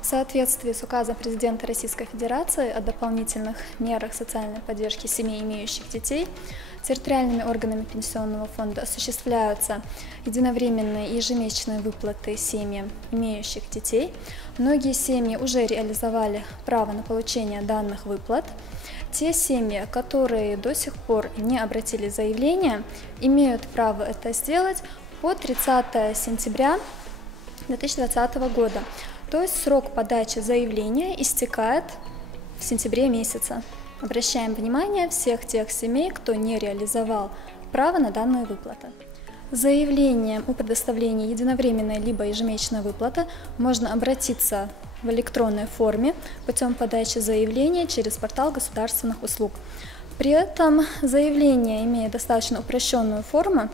В соответствии с указом президента Российской Федерации о дополнительных мерах социальной поддержки семей, имеющих детей, территориальными органами Пенсионного фонда осуществляются единовременные и ежемесячные выплаты семьям, имеющих детей. Многие семьи уже реализовали право на получение данных выплат. Те семьи, которые до сих пор не обратили заявление, имеют право это сделать по 30 сентября 2020 года. То есть срок подачи заявления истекает в сентябре месяце. Обращаем внимание всех тех семей, кто не реализовал право на данную выплату. Заявлением о предоставлении единовременной либо ежемесячной выплаты можно обратиться в электронной форме путем подачи заявления через портал государственных услуг. При этом заявление, имея достаточно упрощенную форму,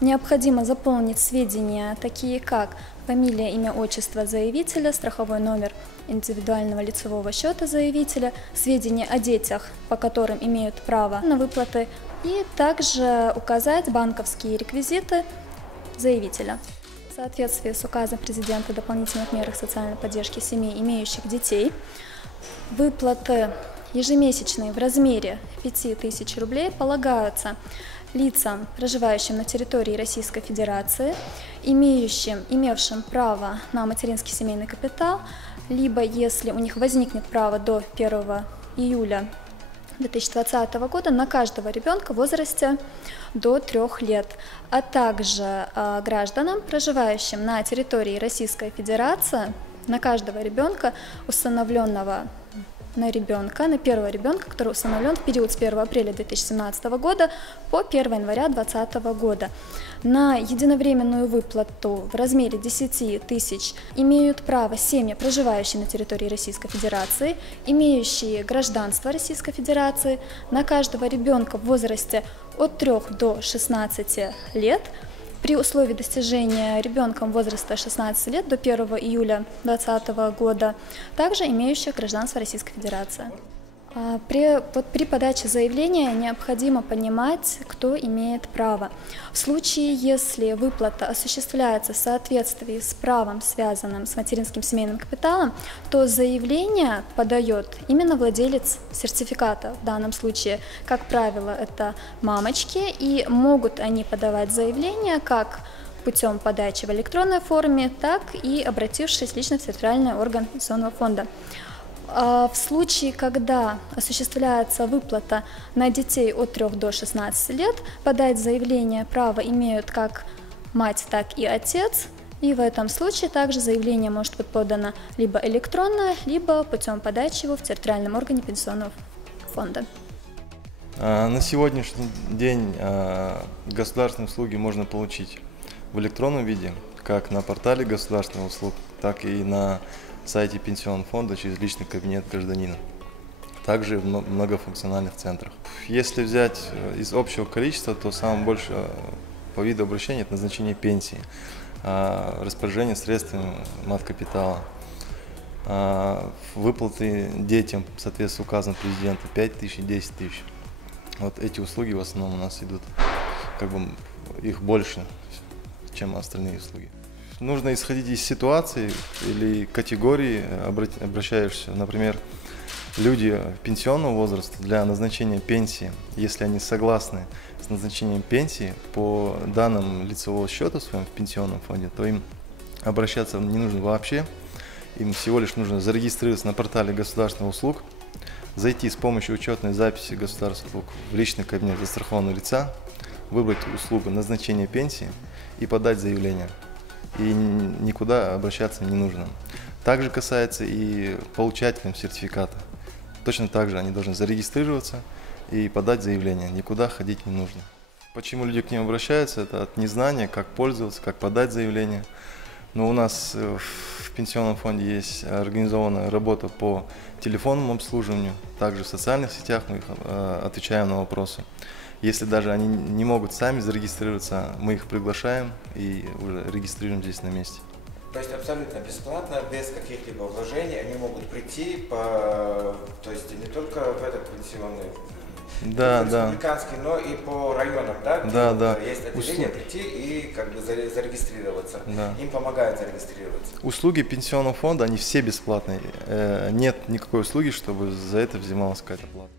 необходимо заполнить сведения, такие как фамилия, имя, отчество заявителя, страховой номер индивидуального лицевого счета заявителя, сведения о детях, по которым имеют право на выплаты, и также указать банковские реквизиты заявителя. В соответствии с указом президента о дополнительных мерах социальной поддержки семей, имеющих детей, выплаты ежемесячные в размере 5000 рублей полагаются лицам, проживающим на территории Российской Федерации, имевшим право на материнский семейный капитал, либо если у них возникнет право до 1 июля 2020 года на каждого ребенка в возрасте до 3 лет, а также гражданам, проживающим на территории Российской Федерации, на каждого ребенка, установленного на первого ребенка, который установлен в период с 1 апреля 2017 года по 1 января 2020 года. На единовременную выплату в размере 10 тысяч имеют право семьи, проживающие на территории Российской Федерации, имеющие гражданство Российской Федерации, на каждого ребенка в возрасте от 3 до 16 лет, при условии достижения ребенком возраста 16 лет до 1 июля 2020 года, также имеющих гражданство Российской Федерации. При подаче заявления необходимо понимать, кто имеет право. В случае, если выплата осуществляется в соответствии с правом, связанным с материнским семейным капиталом, то заявление подает именно владелец сертификата. В данном случае, как правило, это мамочки, и могут они подавать заявление как путем подачи в электронной форме, так и обратившись лично в территориальный орган Пенсионного фонда. В случае, когда осуществляется выплата на детей от 3 до 16 лет, подать заявление право имеют как мать, так и отец. И в этом случае также заявление может быть подано либо электронно, либо путем подачи его в территориальном органе Пенсионного фонда. На сегодняшний день государственные услуги можно получить в электронном виде, как на портале государственных услуг, так и на сайте Пенсионного фонда через личный кабинет гражданина, также в многофункциональных центрах. Если взять из общего количества, то самое большее по виду обращения – это назначение пенсии, распоряжение средствами маткапитала, выплаты детям, соответственно, указом президента 5 тысяч и 10 тысяч. Вот эти услуги в основном у нас идут, их больше, чем остальные услуги. Нужно исходить из ситуации или категории обращаешься. Например, люди пенсионного возраста для назначения пенсии, если они согласны с назначением пенсии по данным лицевого счета своем в пенсионном фонде, то им обращаться не нужно вообще. Им всего лишь нужно зарегистрироваться на портале государственных услуг, зайти с помощью учетной записи государственных услуг в личный кабинет застрахованного лица, выбрать услугу назначения пенсии и подать заявление. И никуда обращаться не нужно. Также касается и получателям сертификата. Точно так же они должны зарегистрироваться и подать заявление. Никуда ходить не нужно. Почему люди к ним обращаются? Это от незнания, как пользоваться, как подать заявление. Но у нас в Пенсионном фонде есть организованная работа по телефонному обслуживанию. Также в социальных сетях мы отвечаем на вопросы. Если даже они не могут сами зарегистрироваться, мы их приглашаем и уже регистрируем здесь на месте. То есть абсолютно бесплатно, без каких-либо вложений, они могут прийти, то есть не только в этот пенсионный Да, да. Республиканский, но и по районам, да? Да, да. Есть отделение, прийти и как бы зарегистрироваться. Да. Им помогают зарегистрироваться. Услуги пенсионного фонда, они все бесплатные. Нет никакой услуги, чтобы за это взималась какая-то плата.